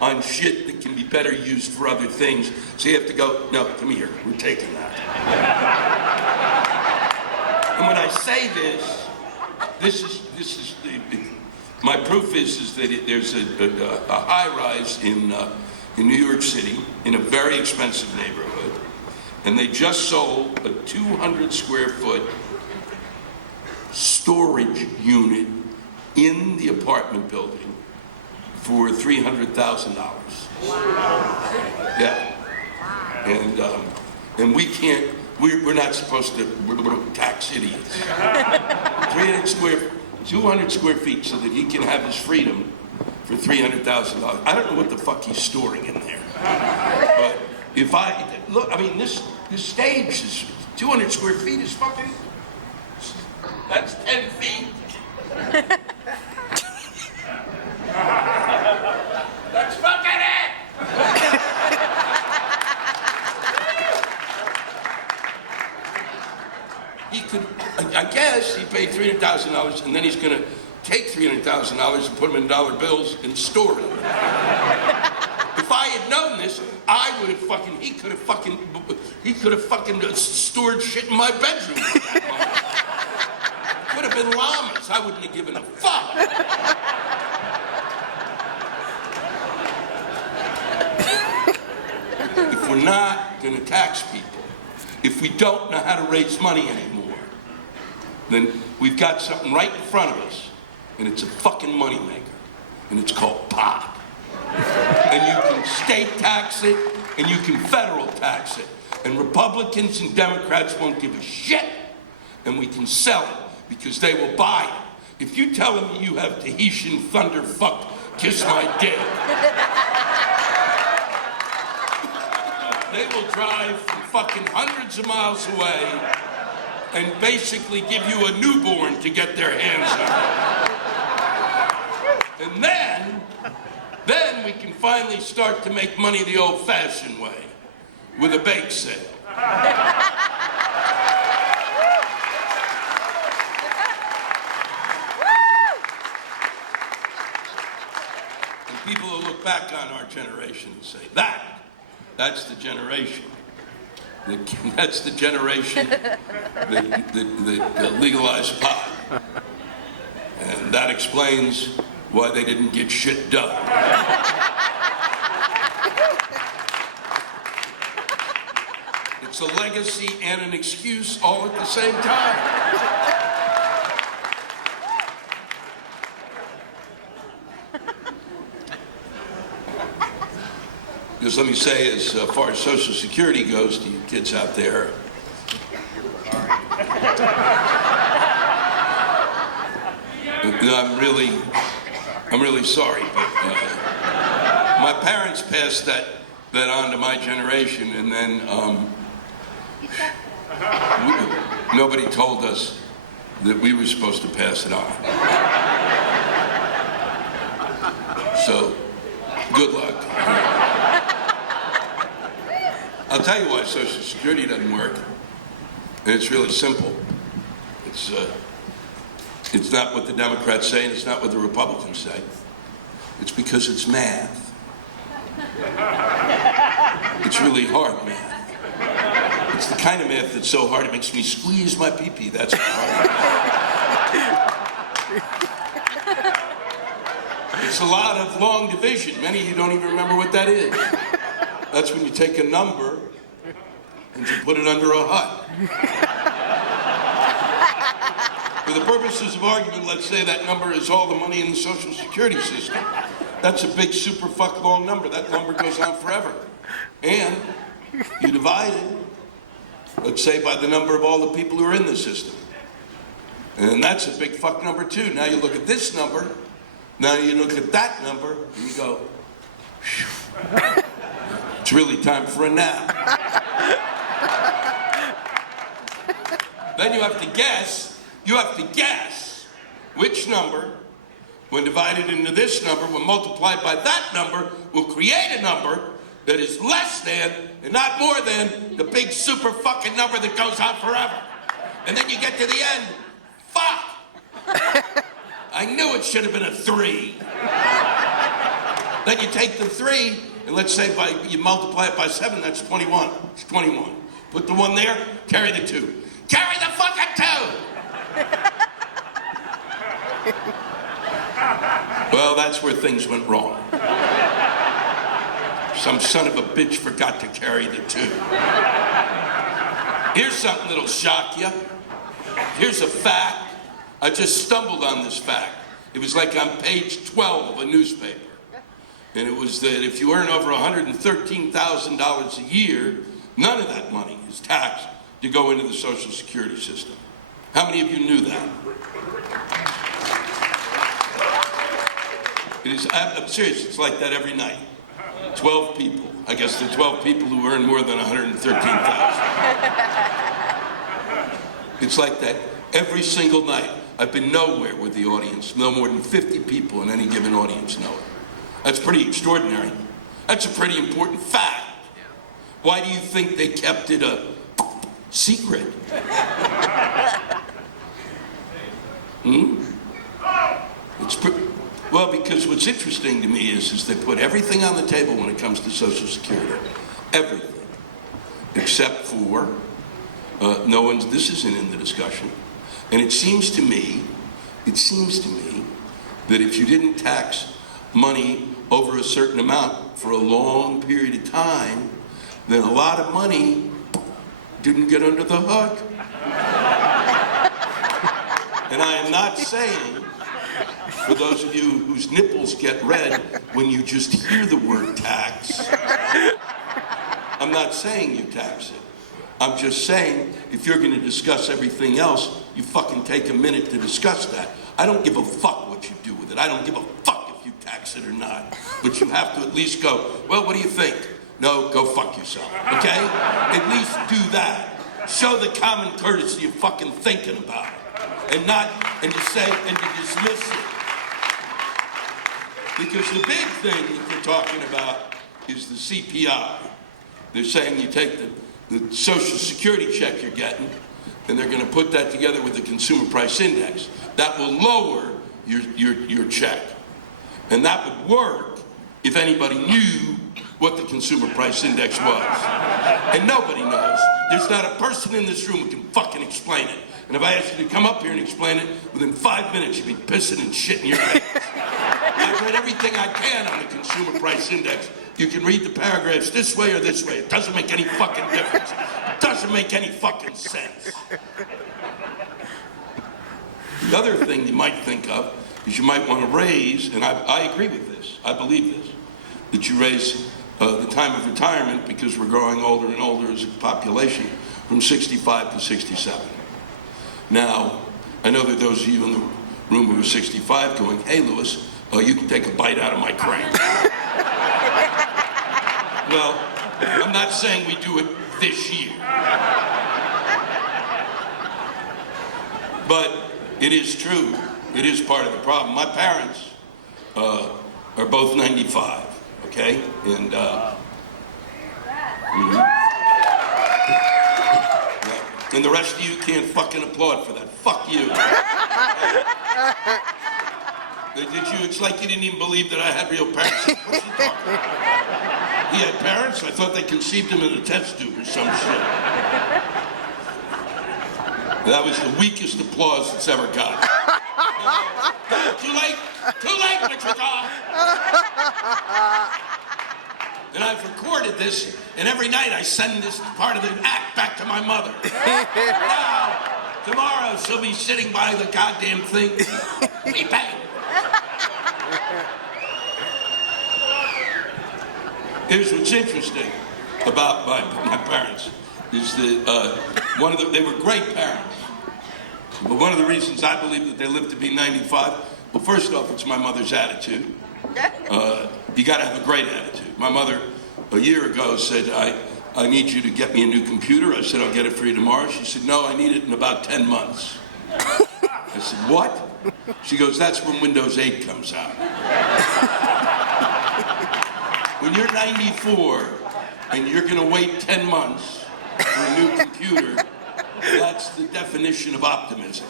on shit that can be better used for other things. So you have to go, no, come here, we're taking that. And when I say my proof is that there's a high rise in New York City, in a very expensive neighborhood, and they just sold a 200 square foot storage unit in the apartment building for $300,000. Wow. Yeah. And we can't, we're not supposed to tax idiots. 200 square feet so that he can have his freedom for $300,000. I don't know what the fuck he's storing in there. But if look, I mean, this stage is 200 square feet is fucking, that's 10 feet. That's fucking it! He could, I guess he paid $300,000 and then he's gonna take $300,000 and put them in dollar bills and store them. If I had known this, I would have fucking, he could have fucking stored shit in my bedroom. Could have been llamas. I wouldn't have given a fuck. If we're not going to tax people, if we don't know how to raise money anymore, then we've got something right in front of us, and it's a fucking moneymaker, and it's called pot. And you can state tax it, and you can federal tax it, and Republicans and Democrats won't give a shit, and we can sell it, because they will buy it. If you tell them you have Tahitian thunder fuck, kiss my dick, they will drive from fucking hundreds of miles away and basically give you a newborn to get their hands on. And then we can finally start to make money the old-fashioned way, with a bake sale. People will look back on our generation and say, that's the generation. That's the generation that legalized pot. And that explains why they didn't get shit done. It's a legacy and an excuse all at the same time. Because let me say, as far as Social Security goes, to you kids out there, I'm really sorry, but my parents passed that on to my generation, and then nobody told us that we were supposed to pass it on. So, good luck. I'll tell you why Social Security doesn't work, and it's really simple. It's not what the Democrats say, and it's not what the Republicans say. It's because it's math. It's really hard math. It's the kind of math that's so hard it makes me squeeze my pee-pee. That's hard. It's a lot of long division. Many of you don't even remember what that is. That's when you take a number and you put it under a hut. For the purposes of argument, let's say that number is all the money in the Social Security system. That's a big super fuck long number. That number goes on forever. And you divide it, let's say, by the number of all the people who are in the system. And that's a big fuck number too. Now you look at this number, now you look at that number, and you go, phew. It's really time for a nap. Then you have to guess which number, when divided into this number, when multiplied by that number, will create a number that is less than, and not more than, the big super fucking number that goes on forever. And then you get to the end, fuck! I knew it should have been a 3. Then you take the 3, and let's say you multiply it by 7, that's 21. It's 21. Put the 1 there, carry the 2. Carry the fucking 2! Well, that's where things went wrong. Some son of a bitch forgot to carry the 2. Here's something that'll shock you. Here's a fact. I just stumbled on this fact. It was like on page 12 of a newspaper. And it was that if you earn over $113,000 a year, none of that money is taxed to go into the Social Security system. How many of you knew that? I'm serious, it's like that every night. 12 people. I guess the 12 people who earn more than $113,000. It's like that every single night. I've been nowhere with the audience. No more than 50 people in any given audience know it. That's pretty extraordinary. That's a pretty important fact. Why do you think they kept it a secret? Well, because what's interesting to me is they put everything on the table when it comes to Social Security. Everything. Except for, this isn't in the discussion. And it seems to me that if you didn't tax money over a certain amount for a long period of time, then a lot of money didn't get under the hook. And I am not saying, for those of you whose nipples get red when you just hear the word tax, I'm not saying you tax it. I'm just saying, if you're going to discuss everything else, you fucking take a minute to discuss that. I don't give a fuck what you do with it. I don't give a fuck if you tax it or not. But you have to at least go, well, what do you think? No, go fuck yourself, okay? At least do that. Show the common courtesy of fucking thinking about it. And you say, and you dismiss it. Because the big thing that they're talking about is the CPI. They're saying you take the Social Security check you're getting, and they're going to put that together with the Consumer Price Index. That will lower your check. And that would work if anybody knew what the Consumer Price Index was. And nobody knows. There's not a person in this room who can fucking explain it. And if I asked you to come up here and explain it, within 5 minutes you'd be pissing and shitting your pants. I've read everything I can on the Consumer Price Index. You can read the paragraphs this way or this way. It doesn't make any fucking difference. It doesn't make any fucking sense. The other thing you might think of is you might want to raise, and I agree with this, I believe this, that you raise the time of retirement, because we're growing older and older as a population, from 65 to 67. Now, I know that those of you in the room who are 65 going, hey, Lewis, you can take a bite out of my crank. Well, I'm not saying we do it this year. But it is true. It is part of the problem. My parents are both 95, okay? And, and the rest of you can't fucking applaud for that. Fuck you. Did you? It's like you didn't even believe that I had real parents. What's he talking about? He had parents? I thought they conceived him in a test tube or some shit. That was the weakest applause it's ever got. Too late, Wichita. And I've recorded this, and every night I send this part of the act back to my mother. Now, tomorrow she'll be sitting by the goddamn thing, weeping. Here's what's interesting about my parents is that they were great parents. But one of the reasons I believe that they lived to be 95, well, first off, it's my mother's attitude. You got to have a great attitude. My mother, a year ago, said, I need you to get me a new computer. I said, I'll get it for you tomorrow. She said, no, I need it in about 10 months. I said, what? She goes, that's when Windows 8 comes out. When you're 94 and you're going to wait 10 months for a new computer, that's the definition of optimism.